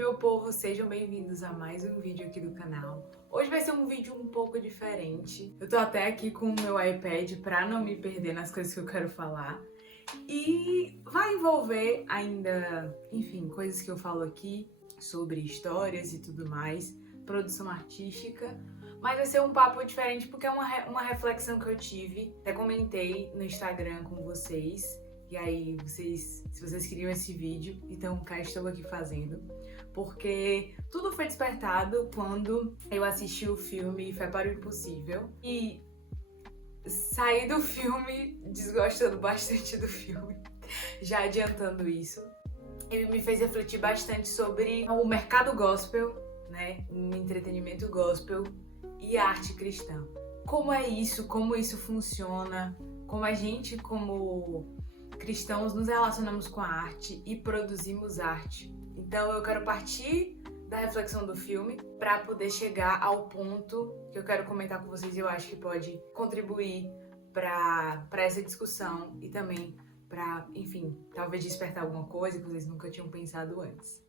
meu povo, sejam bem-vindos a mais um vídeo aqui do canal. Hoje vai ser um vídeo um pouco diferente. Eu tô até aqui com o meu iPad pra não me perder nas coisas que eu quero falar. E vai envolver ainda, enfim, coisas que eu falo aqui sobre histórias e tudo mais, produção artística. Mas vai ser um papo diferente porque é uma reflexão que eu tive. Até comentei no Instagram com vocês. E aí, se vocês queriam esse vídeo, então cá estou aqui fazendo. Porque tudo foi despertado quando eu assisti o filme Fé para o Impossível. E saí do filme desgostando bastante do filme, já adiantando isso. Ele me fez refletir bastante sobre o mercado gospel, né? O entretenimento gospel e a arte cristã. Como é isso, como isso funciona, como a gente, como cristãos, nos relacionamos com a arte e produzimos arte. Então eu quero partir da reflexão do filme para poder chegar ao ponto que eu quero comentar com vocês e eu acho que pode contribuir para essa discussão e também para, enfim, talvez despertar alguma coisa que vocês nunca tinham pensado antes.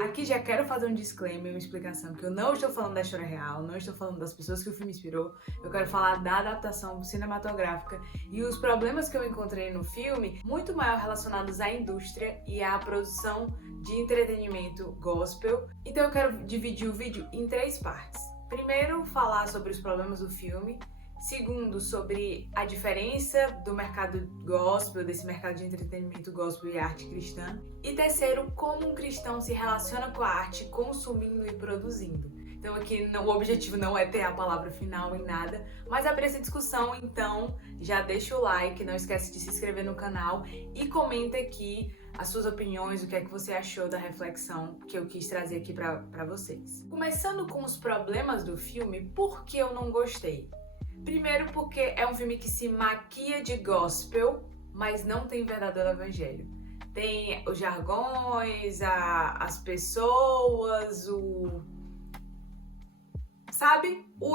Aqui já quero fazer um disclaimer, uma explicação, que eu não estou falando da história real, não estou falando das pessoas que o filme inspirou, eu quero falar da adaptação cinematográfica e os problemas que eu encontrei no filme, muito maior relacionados à indústria e à produção de entretenimento gospel. Então eu quero dividir o vídeo em 3 partes. Primeiro, falar sobre os problemas do filme. Segundo, sobre a diferença do mercado gospel, desse mercado de entretenimento gospel e arte cristã. E terceiro, como um cristão se relaciona com a arte, consumindo e produzindo. Então aqui o objetivo não é ter a palavra final em nada, mas abrir essa discussão. Então já deixa o like, não esquece de se inscrever no canal e comenta aqui as suas opiniões, o que é que você achou da reflexão que eu quis trazer aqui pra vocês. Começando com os problemas do filme, por que eu não gostei? Primeiro porque é um filme que se maquia de gospel, mas não tem verdadeiro evangelho. Tem os jargões, as pessoas, o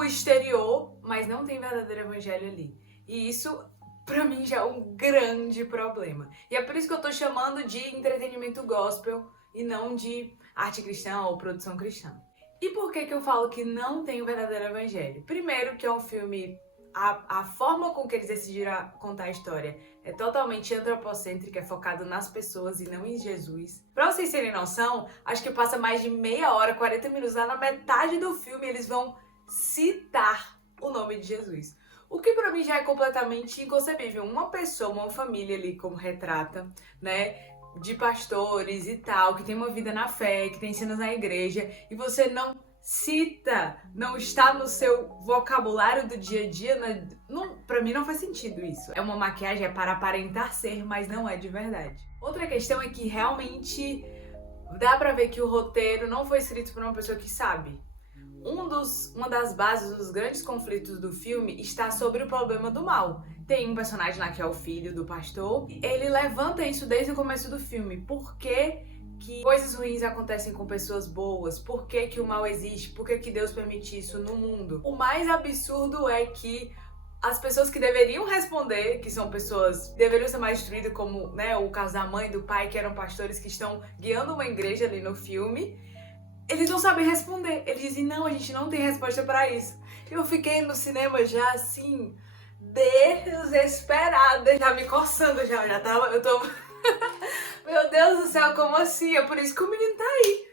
exterior, mas não tem verdadeiro evangelho ali. E isso, pra mim, já é um grande problema. E é por isso que eu tô chamando de entretenimento gospel e não de arte cristã ou produção cristã. E por que eu falo que não tem o verdadeiro evangelho? Primeiro que é um filme, a forma com que eles decidiram contar a história é totalmente antropocêntrica, é focado nas pessoas e não em Jesus. Pra vocês terem noção, acho que passa mais de meia hora, 40 minutos, lá na metade do filme eles vão citar o nome de Jesus. O que pra mim já é completamente inconcebível. Uma pessoa, uma família ali, como retrata, né? De pastores e tal, que tem uma vida na fé, que tem cenas na igreja, e você não cita, não está no seu vocabulário do dia a dia, pra mim não faz sentido isso. É uma maquiagem, é para aparentar ser, mas não é de verdade. Outra questão é que realmente dá pra ver que o roteiro não foi escrito por uma pessoa que sabe. Uma das bases dos grandes conflitos do filme está sobre o problema do mal. Tem um personagem lá que é o filho do pastor, ele levanta isso desde o começo do filme. Por que coisas ruins acontecem com pessoas boas? Por que o mal existe? Por que Deus permite isso no mundo? O mais absurdo é que as pessoas que deveriam responder, que são pessoas que deveriam ser mais instruídas, como, né, o caso da mãe e do pai, que eram pastores que estão guiando uma igreja ali no filme, eles não sabem responder. Eles dizem, não, a gente não tem resposta pra isso. Eu fiquei no cinema já assim, desesperada, já me coçando, eu tô... Meu Deus do céu, como assim? É por isso que o menino tá aí.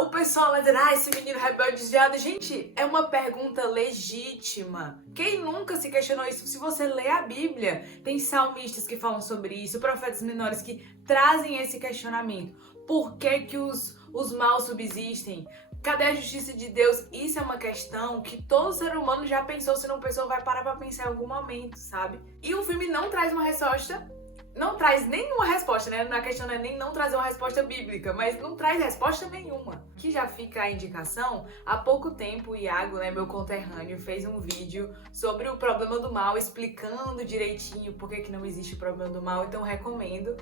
O pessoal lá dizendo, esse menino rebelde desviado. Gente, é uma pergunta legítima. Quem nunca se questionou isso? Se você lê a Bíblia, tem salmistas que falam sobre isso, profetas menores que trazem esse questionamento. Por que os maus subsistem? Cadê a justiça de Deus? Isso é uma questão que todo ser humano já pensou, se não pensou, vai parar pra pensar em algum momento, sabe? E o filme não traz uma resposta, não traz nenhuma resposta, né? A questão não é nem não trazer uma resposta bíblica, mas não traz resposta nenhuma. Que já fica a indicação, há pouco tempo o Iago, né, meu conterrâneo, fez um vídeo sobre o problema do mal, explicando direitinho por que não existe o problema do mal, então recomendo.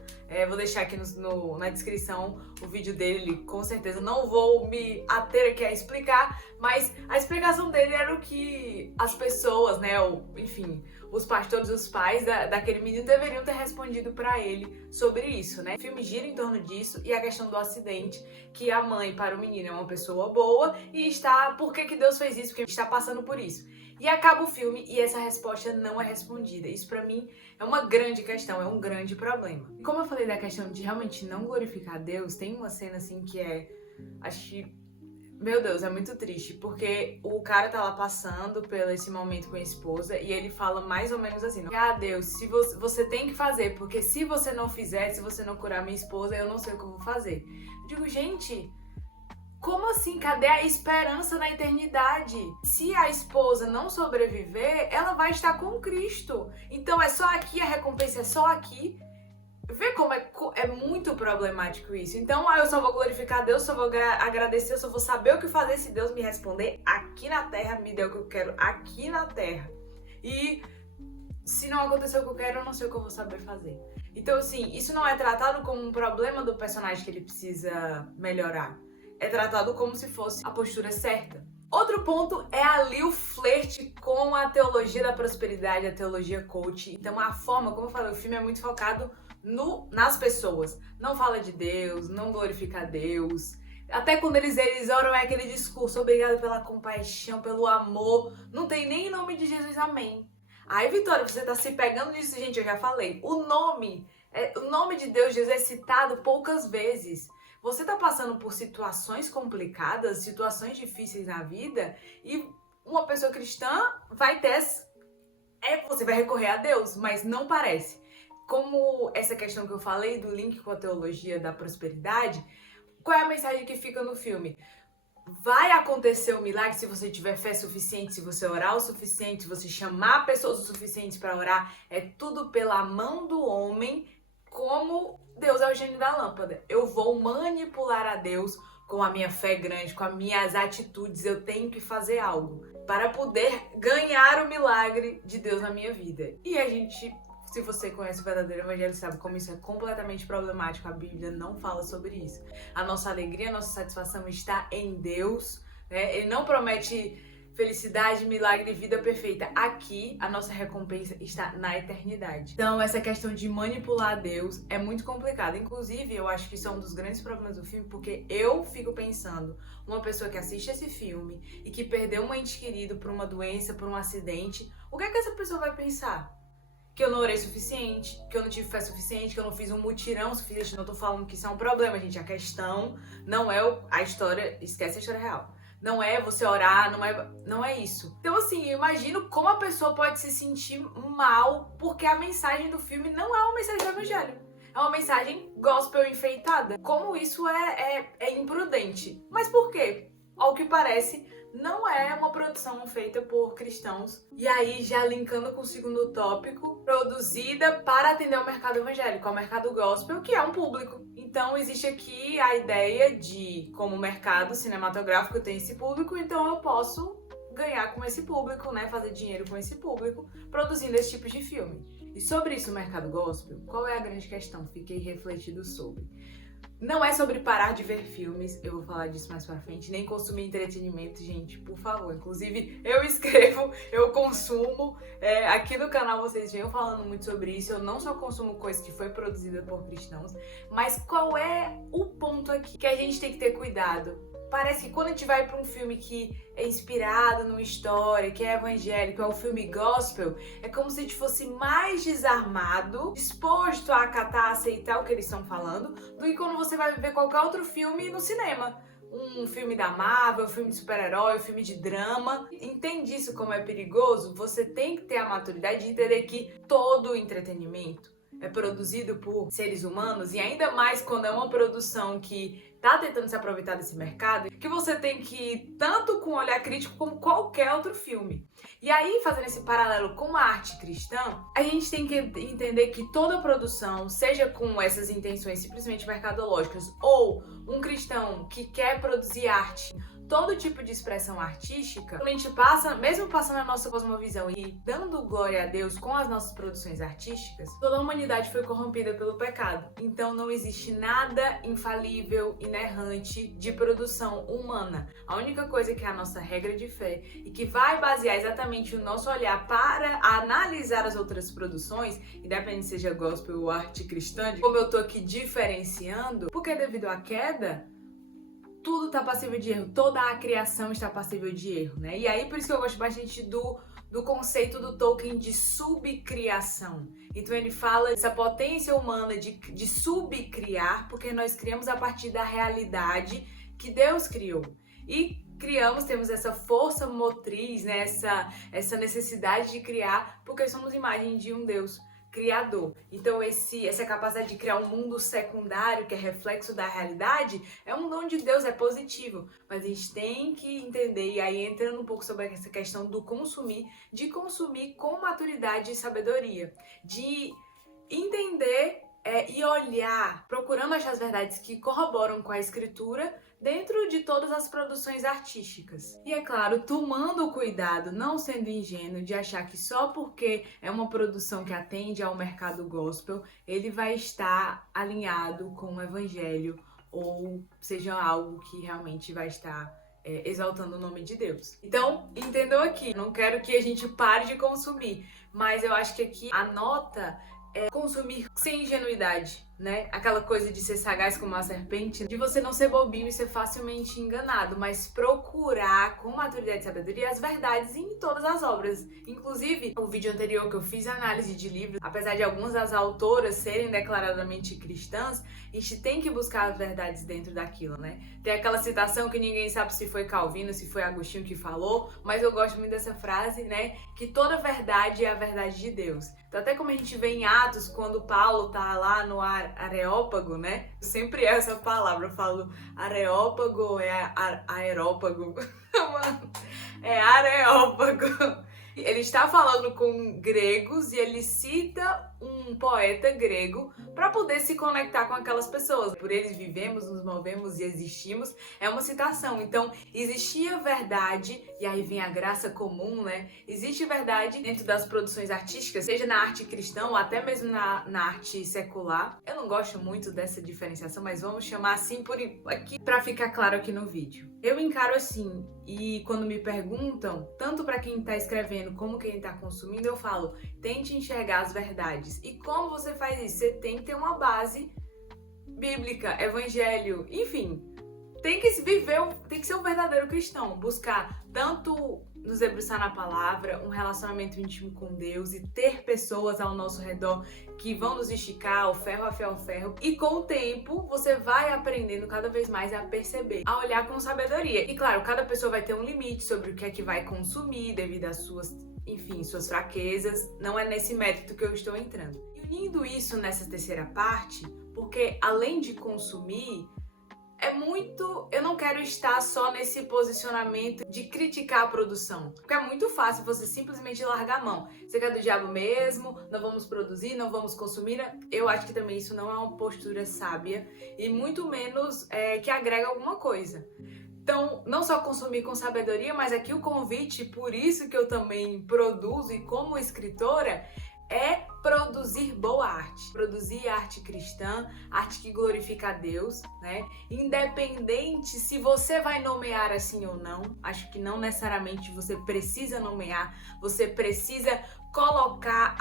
Vou deixar aqui na descrição o vídeo dele, com certeza não vou me ater aqui a explicar, mas a explicação dele era o que as pessoas, né, enfim, os pastores, os pais daquele menino deveriam ter respondido pra ele sobre isso, né? O filme gira em torno disso e a questão do acidente, que a mãe para o menino é uma pessoa boa e está... Por que Deus fez isso? Porque está passando por isso. E acaba o filme e essa resposta não é respondida. Isso pra mim é uma grande questão, é um grande problema. E como eu falei da questão de realmente não glorificar Deus, tem uma cena assim que acho que... Meu Deus, é muito triste, porque o cara tá lá passando por esse momento com a esposa e ele fala mais ou menos assim: ah, Deus, se você tem que fazer, porque se você não fizer, se você não curar minha esposa, eu não sei o que eu vou fazer. Eu digo, gente, como assim? Cadê a esperança na eternidade? Se a esposa não sobreviver, ela vai estar com Cristo. Então é só aqui, a recompensa é só aqui. Vê como é muito problemático isso. Então, eu só vou glorificar Deus, só vou agradecer, eu só vou saber o que fazer se Deus me responder aqui na terra, me dê o que eu quero aqui na terra. E se não acontecer o que eu quero, eu não sei o que eu vou saber fazer. Então, assim, isso não é tratado como um problema do personagem que ele precisa melhorar. É tratado como se fosse a postura certa. Outro ponto é ali o flerte com a teologia da prosperidade, a teologia coach. Então, a forma, como eu falei, o filme é muito focado nas pessoas. Não fala de Deus, não glorifica a Deus. Até quando eles oram é aquele discurso, obrigado pela compaixão, pelo amor. Não tem nem nome de Jesus, amém. Aí, Vitória, você tá se pegando nisso, gente, eu já falei. O nome de Deus, Jesus, é citado poucas vezes. Você tá passando por situações complicadas, situações difíceis na vida, e uma pessoa cristã vai ter... você vai recorrer a Deus, mas não parece. Como essa questão que eu falei do link com a teologia da prosperidade, qual é a mensagem que fica no filme? Vai acontecer o milagre se você tiver fé suficiente, se você orar o suficiente, se você chamar pessoas o suficiente para orar. É tudo pela mão do homem, como Deus é o gênio da lâmpada. Eu vou manipular a Deus com a minha fé grande, com as minhas atitudes. Eu tenho que fazer algo para poder ganhar o milagre de Deus na minha vida. E a gente... Se você conhece o verdadeiro evangelho, sabe como isso é completamente problemático. A Bíblia não fala sobre isso. A nossa alegria, a nossa satisfação está em Deus, né? Ele não promete felicidade, milagre e vida perfeita. Aqui, a nossa recompensa está na eternidade. Então, essa questão de manipular Deus é muito complicada. Inclusive, eu acho que isso é um dos grandes problemas do filme, porque eu fico pensando, uma pessoa que assiste esse filme e que perdeu um ente querido por uma doença, por um acidente, o que é que essa pessoa vai pensar? Que eu não orei suficiente, que eu não tive fé suficiente, que eu não fiz um mutirão suficiente. Não tô falando que isso é um problema, gente. A questão não é a história, esquece a história real. Não é você orar, não é isso. Então, assim, eu imagino como a pessoa pode se sentir mal porque a mensagem do filme não é uma mensagem do evangelho. É uma mensagem gospel enfeitada. Como isso é imprudente. Mas por quê? Ao que parece, não é uma produção feita por cristãos. E aí, já linkando com o segundo tópico, produzida para atender ao mercado evangélico, ao mercado gospel, que é um público. Então, existe aqui a ideia de, como mercado cinematográfico tem esse público, então eu posso ganhar com esse público, né? Fazer dinheiro com esse público, produzindo esse tipo de filme. E sobre isso, o mercado gospel, qual é a grande questão? Fiquei refletido sobre. Não é sobre parar de ver filmes, eu vou falar disso mais pra frente, nem consumir entretenimento, gente, por favor. Inclusive, eu escrevo, eu consumo, aqui no canal vocês vêm falando muito sobre isso, eu não só consumo coisa que foi produzida por cristãos, mas qual é o ponto aqui que a gente tem que ter cuidado? Parece que quando a gente vai pra um filme que é inspirado numa história, que é evangélico, é um filme gospel, é como se a gente fosse mais desarmado, disposto a acatar, aceitar o que eles estão falando, do que quando você vai ver qualquer outro filme no cinema. Um filme da Marvel, um filme de super-herói, um filme de drama. Entende isso como é perigoso? Você tem que ter a maturidade de entender que todo entretenimento é produzido por seres humanos, e ainda mais quando é uma produção que tá tentando se aproveitar desse mercado, que você tem que ir tanto com um olhar crítico como qualquer outro filme. E aí, fazendo esse paralelo com a arte cristã, a gente tem que entender que toda produção, seja com essas intenções simplesmente mercadológicas, ou um cristão que quer produzir arte, todo tipo de expressão artística, quando a gente passa, mesmo passando a nossa cosmovisão e dando glória a Deus com as nossas produções artísticas, toda a humanidade foi corrompida pelo pecado. Então não existe nada infalível, inerrante de produção humana. A única coisa que é a nossa regra de fé e que vai basear exatamente o nosso olhar para analisar as outras produções, independente seja gospel ou arte cristã, como eu tô aqui diferenciando, porque devido à queda, tudo está passível de erro, toda a criação está passível de erro, né? E aí por isso que eu gosto bastante do conceito do Tolkien de subcriação. Então ele fala dessa potência humana de subcriar, porque nós criamos a partir da realidade que Deus criou. E temos essa força motriz, né? essa necessidade de criar, porque somos imagem de um Deus criador. Então essa capacidade de criar um mundo secundário que é reflexo da realidade é um dom de Deus, é positivo, mas a gente tem que entender, e aí entrando um pouco sobre essa questão do consumir, de consumir com maturidade e sabedoria, de entender e olhar, procurando achar as verdades que corroboram com a escritura dentro de todas as produções artísticas. E é claro, tomando cuidado, não sendo ingênuo de achar que só porque é uma produção que atende ao mercado gospel, ele vai estar alinhado com o evangelho ou seja algo que realmente vai estar exaltando o nome de Deus. Então, entendam aqui, não quero que a gente pare de consumir, mas eu acho que aqui a nota é consumir sem ingenuidade, né? Aquela coisa de ser sagaz como uma serpente, de você não ser bobinho e ser facilmente enganado, mas procurar com maturidade e sabedoria as verdades em todas as obras. Inclusive, o vídeo anterior que eu fiz análise de livros, apesar de algumas das autoras serem declaradamente cristãs, a gente tem que buscar as verdades dentro daquilo, né? Tem aquela citação que ninguém sabe se foi Calvino, se foi Agostinho que falou, mas eu gosto muito dessa frase, né? Que toda verdade é a verdade de Deus. Então, até como a gente vê em Atos, quando Paulo tá lá no Areópago, né? Eu sempre erro essa palavra, eu falo Areópago, aerópago. É Areópago. Ele está falando com gregos e ele cita um poeta grego para poder se conectar com aquelas pessoas. Por eles vivemos, nos movemos e existimos. É uma citação. Então, existia verdade, e aí vem a graça comum, né? Existe verdade dentro das produções artísticas, seja na arte cristã ou até mesmo na arte secular. Eu não gosto muito dessa diferenciação, mas vamos chamar assim por aqui para ficar claro aqui no vídeo. Eu encaro assim, e quando me perguntam, tanto para quem está escrevendo como quem está consumindo, eu falo, tente enxergar as verdades. E como você faz isso? Você tem que ter uma base bíblica, evangelho, enfim, tem que ser um verdadeiro cristão, buscar tanto nos debruçar na palavra, um relacionamento íntimo com Deus e ter pessoas ao nosso redor que vão nos esticar, o ferro afia o ferro. E com o tempo, você vai aprendendo cada vez mais a perceber, a olhar com sabedoria. E claro, cada pessoa vai ter um limite sobre o que é que vai consumir devido às suas fraquezas. Não é nesse método que eu estou entrando. E unindo isso nessa terceira parte, porque além de consumir, eu não quero estar só nesse posicionamento de criticar a produção, porque é muito fácil você simplesmente largar a mão. Você quer do diabo mesmo, não vamos produzir, não vamos consumir. Eu acho que também isso não é uma postura sábia e muito menos que agrega alguma coisa. Então, não só consumir com sabedoria, mas aqui o convite, por isso que eu também produzo e como escritora, é produzir boa arte, produzir arte cristã, arte que glorifica a Deus, né? Independente se você vai nomear assim ou não, acho que não necessariamente você precisa nomear, você precisa colocar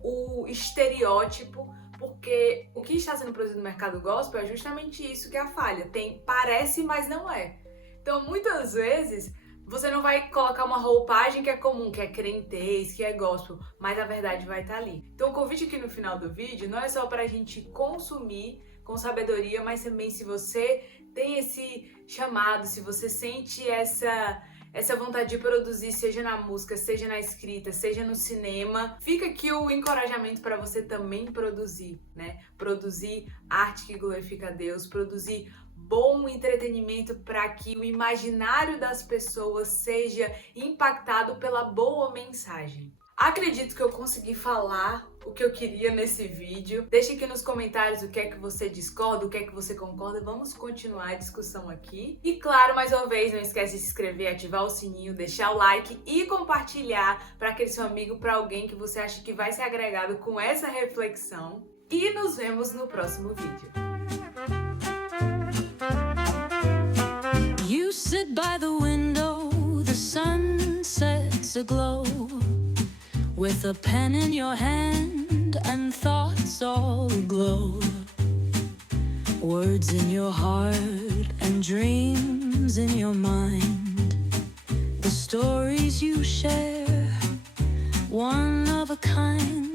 o estereótipo, porque o que está sendo produzido no mercado gospel é justamente isso que é a falha. Parece, mas não é. Então, muitas vezes, você não vai colocar uma roupagem que é comum, que é crentez, que é gospel, mas a verdade vai estar ali. Então o convite aqui no final do vídeo não é só pra gente consumir com sabedoria, mas também se você tem esse chamado, se você sente essa vontade de produzir, seja na música, seja na escrita, seja no cinema, fica aqui o encorajamento para você também produzir, né? Produzir arte que glorifica a Deus, produzir bom entretenimento para que o imaginário das pessoas seja impactado pela boa mensagem. Acredito que eu consegui falar o que eu queria nesse vídeo. Deixe aqui nos comentários o que é que você discorda, o que é que você concorda. Vamos continuar a discussão aqui. E claro, mais uma vez, não esquece de se inscrever, ativar o sininho, deixar o like e compartilhar para aquele seu amigo, para alguém que você acha que vai ser agregado com essa reflexão. E nos vemos no próximo vídeo. You sit by the window, the sun sets aglow, with a pen in your hand and thoughts all aglow. Words in your heart and dreams in your mind. The stories you share, one of a kind.